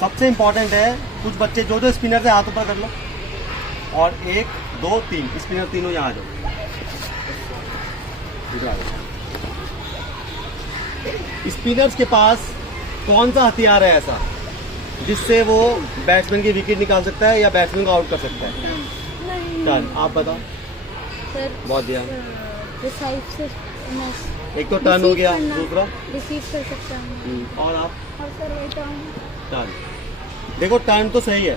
सबसे इम्पोर्टेंट है, कुछ बच्चे जो स्पिनर से हाथ ऊपर कर लो, और 1 2 3 स्पिनर तीनों यहाँ आ जाओ, इधर आ जाओ। स्पिनर्स के पास कौन सा हथियार है ऐसा जिससे वो बैट्समैन की विकेट निकाल सकता है या बैट्समैन को आउट कर सकता है? टर्न। आप बताओ सर। बहुत दिया। एक तो टर्न हो गया, दूसरा रिसीव कर सकता हूँ। और आप? और सर वही टर्न। देखो टर्न तो सही है,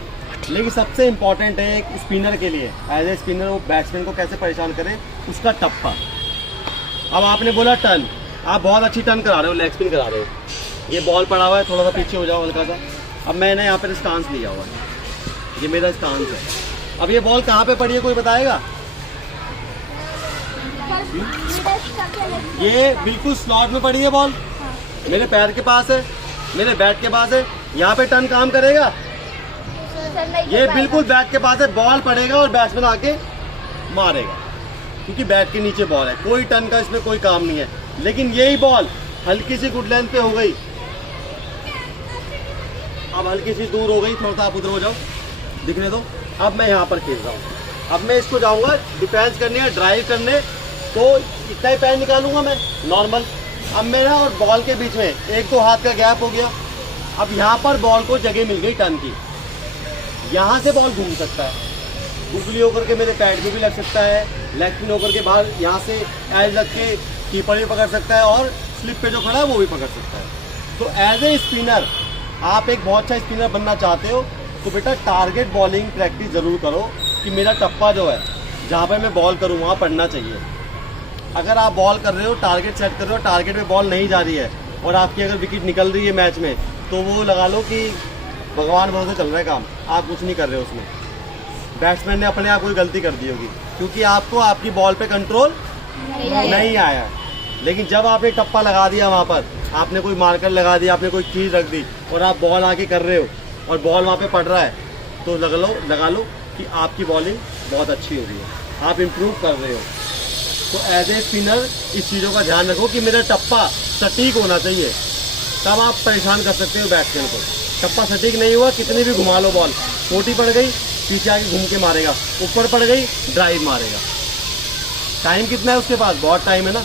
लेकिन सबसे इम्पोर्टेंट है एक स्पिनर के लिए, एज ए स्पिनर वो बैट्समैन को कैसे परेशान करे, उसका टप्पा। अब आपने बोला टर्न, आप बहुत अच्छी टर्न करा रहे हो, लेग स्पिन करा रहे हो, ये बॉल पड़ा हुआ है, थोड़ा सा पीछे हो जाओ हल्का सा। अब मैंने यहाँ पर स्टांस लिया हुआ है, ये मेरा स्टांस है। अब ये बॉल कहाँ पे पड़ी है कोई बताएगा? ये बिल्कुल स्लॉट में पड़ी है बॉल, मेरे पैर के पास है, मेरे बैट के पास है, यहाँ पे टर्न काम करेगा? ये बिल्कुल बैट के पास है, बॉल पड़ेगा और बैट्समैन आके मारेगा, क्योंकि बैट के नीचे बॉल है, कोई टर्न का इसमें कोई काम नहीं है। लेकिन यही बॉल हल्की सी गुड लेंथ पे हो गई, अब हल्की सी दूर हो गई, थोड़ा सा आप उधर हो जाओ, दिखने दो। अब मैं यहाँ पर खेल रहा हूँ, अब मैं इसको जाऊँगा डिफेंस करने या ड्राइव करने, तो इतना ही पैर निकालूंगा मैं नॉर्मल। अब मेरा और बॉल के बीच में 1-2 हाथ का गैप हो गया, अब यहाँ पर बॉल को जगह मिल गई टर्न की, यहाँ से बॉल घूम सकता है, गुगली होकर के मेरे पैड पे भी लग सकता है, लेग स्पिन होकर के बाहर यहाँ से एज रख के कीपर भी पकड़ सकता है, और स्लिप पे जो खड़ा है वो भी पकड़ सकता है। तो एज ए स्पिनर आप एक बहुत अच्छा स्पिनर बनना चाहते हो तो बेटा टारगेट बॉलिंग प्रैक्टिस ज़रूर करो, कि मेरा टप्पा जो है जहाँ पर मैं बॉल करूँ वहाँ पड़ना चाहिए। अगर आप बॉल कर रहे हो, टारगेट सेट कर रहे हो, टारगेट पे बॉल नहीं जा रही है और आपकी अगर विकेट निकल रही है मैच में, तो वो लगा लो कि भगवान भरोसे चल रहा है काम, आप कुछ नहीं कर रहे हो उसमें। बैट्समैन ने अपने आप कोई गलती कर दी होगी, क्योंकि आपको आपकी बॉल पे कंट्रोल नहीं आया। लेकिन जब आपने टप्पा लगा दिया, वहाँ पर आपने कोई मार्कर लगा दिया, आपने कोई चीज़ रख दी और आप बॉल आके कर रहे हो और बॉल वहाँ पे पड़ रहा है, तो लगा लो कि आपकी बॉलिंग बहुत अच्छी हो रही है, आप इम्प्रूव कर रहे हो। तो एज ए स्पिनर इस चीज़ों का ध्यान रखो कि मेरा टप्पा सटीक होना चाहिए, तब आप परेशान कर सकते हो बैट्समैन को। टप्पा सटीक नहीं हुआ, कितनी भी घुमा लो बॉल, छोटी पड़ गई पीछे आके घूम के मारेगा, ऊपर पड़ गई ड्राइव मारेगा। टाइम कितना है उसके पास? बहुत टाइम है ना।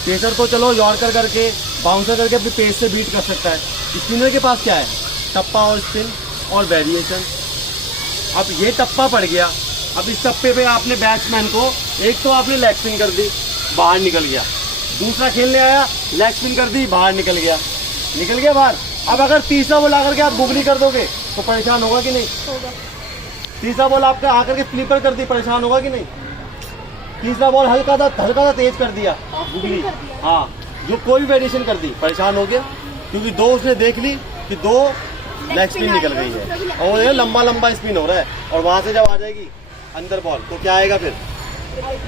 पेसर तो चलो यॉर्कर करके बाउंसर करके अपनी पेस से बीट कर सकता है, स्पिनर के पास क्या है? टप्पा और स्पिन और वेरिएशन। अब ये टप्पा पड़ गया, अब इस टप्पे पे आपने बैट्समैन को, एक तो आपने लेग स्पिन कर दी, बाहर निकल गया, दूसरा खेलने आया लेग स्पिन कर दी, बाहर निकल गया बाहर। अब अगर तीसरा बॉल आकर के आप गुगली कर दोगे तो परेशान होगा कि नहीं? होगा। तीसरा बॉल आपने आकर के स्लीपर कर दी, परेशान होगा कि नहीं? तीसरा बॉल हल्का सा तेज कर दिया गुगली, हाँ, जो कोई वेरिएशन कर दी, परेशान हो गया, क्योंकि 2 उसने देख ली कि 2 लेग स्पिन निकल गई है और ये लंबा स्पिन हो रहा है, और वहाँ से जब आ जाएगी अंदर बॉल तो क्या आएगा? फिर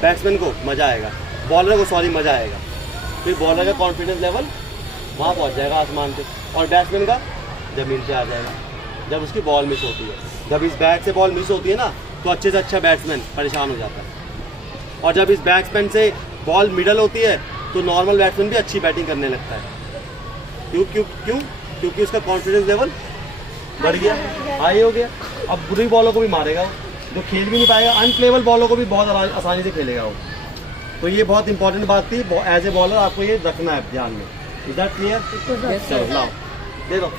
बैट्समैन को मजा आएगा, बॉलर को मजा आएगा, फिर बॉलर का कॉन्फिडेंस लेवल वहाँ पहुँच जाएगा आसमान पे, और बैट्समैन का ज़मीन पे आ जाएगा जब उसकी बॉल मिस होती है। जब इस बैट से बॉल मिस होती है ना, तो अच्छे से अच्छा बैट्समैन परेशान हो जाता है, और जब इस बैट्समैन से बॉल मिडल होती है तो नॉर्मल बैट्समैन भी अच्छी बैटिंग करने लगता है। क्योंकि उसका कॉन्फिडेंस लेवल बढ़ गया, हाई हो गया। अब बुरी बॉलों को भी मारेगा वो, जो खेल भी नहीं पाएगा, अनप्लेबल बॉलों को भी बहुत आसानी से खेलेगा वो। तो ये बहुत इंपॉर्टेंट बात थी, एज ए बॉलर आपको ये रखना है ध्यान में। Is that clear? चलो लाओ दे दो।